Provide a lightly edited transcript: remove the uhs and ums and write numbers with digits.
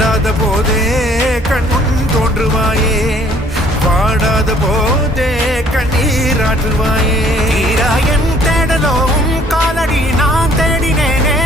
பாடாத போதே கண்முன் தோன்றுவாயே, பாடாத போதே கண்ணீராற்றுவாயே. என் தேடலோ உன் காலடி நான் தேடினேனே,